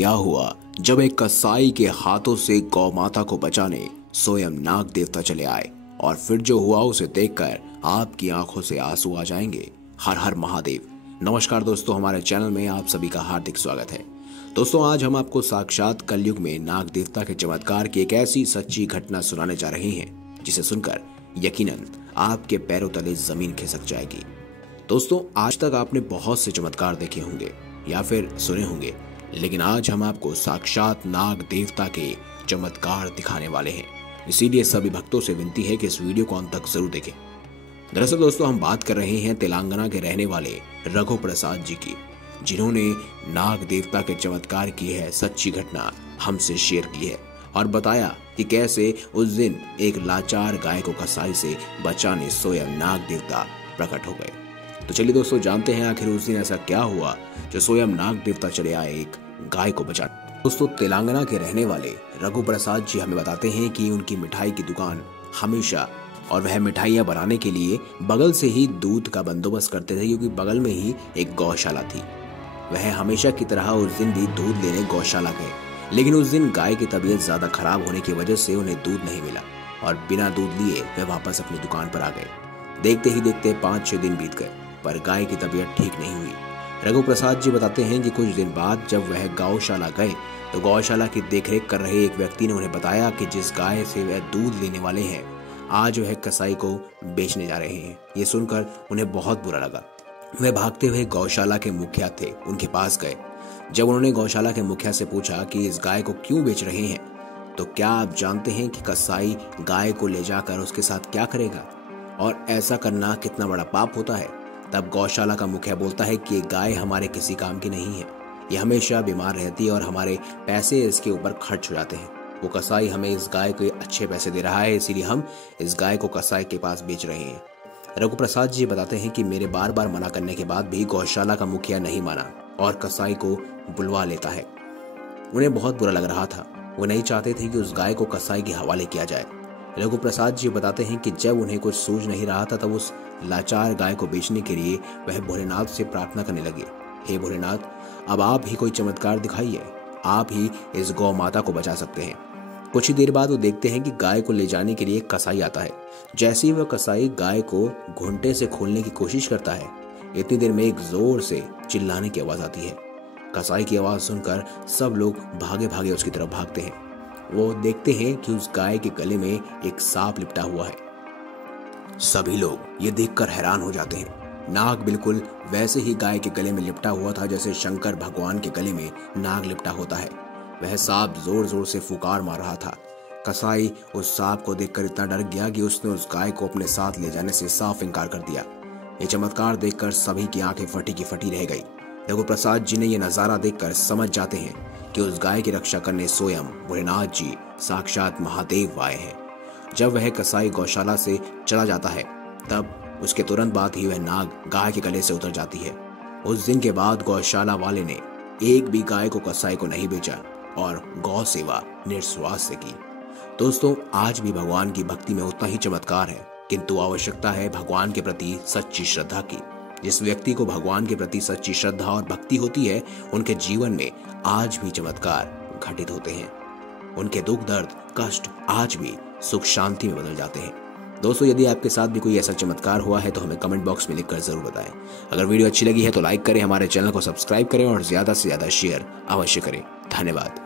क्या हुआ जब एक कसाई के हाथों से गौ माता को बचाने स्वयं नाग देवता चले आए और फिर जो हुआ उसे देखकर आपकी आंखों से आंसू आ जाएंगे। हर हर महादेव। नमस्कार दोस्तों, हमारे चैनल में आप सभी का हार्दिक स्वागत है। दोस्तों, आज हम आपको साक्षात कलयुग में नाग देवता के चमत्कार की एक ऐसी सच्ची घटना सुनाने जा रहे हैं जिसे सुनकर यकीनन आपके पैरों तले जमीन खिसक जाएगी। दोस्तों, आज तक आपने बहुत से चमत्कार देखे होंगे या फिर सुने होंगे, लेकिन आज हम आपको साक्षात नाग देवता के चमत्कार दिखाने वाले हैं। इसीलिए सभी भक्तों से विनती है कि इस वीडियो को अंत तक जरूर देखें। दरअसल दोस्तों, हम बात कर रहे हैं तेलंगाना के रहने वाले रघु प्रसाद जी की, जिन्होंने नाग देवता के चमत्कार की है सच्ची घटना हमसे शेयर की है और बताया कि कैसे उस दिन एक लाचार गाय को कसाई से बचाने स्वयं नाग देवता प्रकट हो गए। तो चलिए दोस्तों, जानते हैं आखिर उस दिन ऐसा क्या हुआ जो स्वयं नाग देवता चले आए एक गाय को बचाने। दोस्तों, तेलंगाना के रहने वाले रघु प्रसाद जी हमें बताते हैं कि उनकी मिठाई की दुकान हमेशा, और वह मिठाइयाँ बनाने के लिए बगल से ही दूध का बंदोबस्त करते थे, क्योंकि बगल में ही एक गौशाला थी। वह हमेशा की तरह उस दिन भी दूध लेने गौशाला गए, लेकिन उस दिन गाय की तबीयत ज्यादा खराब होने की वजह से उन्हें दूध नहीं मिला और बिना दूध लिए वह वापस अपनी दुकान पर आ गए। देखते ही देखते 5-6 दिन बीत गए, पर गाय की तबीयत ठीक नहीं हुई। रघु प्रसाद जी बताते हैं कि कुछ दिन बाद जब वह गौशाला गए तो गौशाला की देखरेख कर रहे एक व्यक्ति ने उन्हें बताया कि जिस गाय से वह दूध लेने वाले हैं, आज वह कसाई को बेचने जा रहे हैं। ये सुनकर उन्हें बहुत बुरा लगा। वह भागते हुए गौशाला के मुखिया थे, उनके पास गए। जब उन्होंने गौशाला के मुखिया से पूछा कि इस गाय को क्यों बेच रहे हैं, तो क्या आप जानते हैं कि कसाई गाय को ले जाकर उसके साथ क्या करेगा और ऐसा करना कितना बड़ा पाप होता है? तब गौशाला का मुखिया बोलता है कि ये गाय हमारे किसी काम की नहीं है, ये हमेशा बीमार रहती है और हमारे पैसे इसके ऊपर खर्च हो जाते हैं। वो कसाई हमें इस गाय को अच्छे पैसे दे रहा है, इसीलिए हम इस गाय को कसाई के पास बेच रहे हैं। रघु प्रसाद जी बताते हैं कि मेरे बार बार मना करने के बाद भी गौशाला का मुखिया नहीं माना और कसाई को बुलवा लेता है। उन्हें बहुत बुरा लग रहा था। वो नहीं चाहते थे कि उस गाय को कसाई के हवाले किया जाए। रघु प्रसाद जी बताते हैं कि जब उन्हें कुछ सूझ नहीं रहा था तब उस लाचार गाय को बेचने के लिए वह भोलेनाथ से प्रार्थना करने लगे, हे भोलेनाथ, अब आप ही कोई चमत्कार दिखाइए, आप ही इस गौ माता को बचा सकते हैं। कुछ ही देर बाद वो देखते हैं कि गाय को ले जाने के लिए एक कसाई आता है। जैसे ही वह कसाई गाय को घुंटे से खोलने की कोशिश करता है, इतनी देर में एक जोर से चिल्लाने की आवाज आती है। कसाई की आवाज सुनकर सब लोग भागे भागे उसकी तरफ भागते हैं। वो देखते हैं कि उस गाय के गले में एक सांप लिपटा हुआ है। सभी लोग ये देखकर हैरान हो जाते हैं। नाग बिल्कुल वैसे ही गाय के गले में लिपटा हुआ था जैसे शंकर भगवान के गले में नाग लिपटा होता है। वह सांप जोर जोर से फुकार मार रहा था। कसाई उस सांप को देखकर इतना डर गया कि उसने उस गाय को अपने साथ ले जाने से साफ इनकार कर दिया। ये चमत्कार देखकर सभी की आंखें फटी की फटी रह गई। रघु प्रसाद जी ने यह नजारा देखकर समझ जाते हैं कि उस गाय की रक्षा करने स्वयं भोलेनाथ जी साक्षात महादेव आए हैं। जब वह कसाई गौशाला से चला जाता है, तब उसके तुरंत बाद ही वह नाग गाय के गले से उतर जाती है। उस दिन के बाद गौशाला वाले ने एक भी गाय को कसाई को नहीं बेचा और गौ सेवा निस्वार्थ से की। दोस्तों, आज भी भगवान की भक्ति में उतना ही चमत्कार है, किंतु आवश्यकता है भगवान के प्रति सच्ची श्रद्धा की। जिस व्यक्ति को भगवान के प्रति सच्ची श्रद्धा और भक्ति होती है, उनके जीवन में आज भी चमत्कार घटित होते हैं। उनके दुख दर्द कष्ट आज भी सुख शांति में बदल जाते हैं। दोस्तों, यदि आपके साथ भी कोई ऐसा चमत्कार हुआ है तो हमें कमेंट बॉक्स में लिखकर जरूर बताएं। अगर वीडियो अच्छी लगी है तो लाइक करें, हमारे चैनल को सब्सक्राइब करें और ज्यादा से ज्यादा शेयर अवश्य करें। धन्यवाद।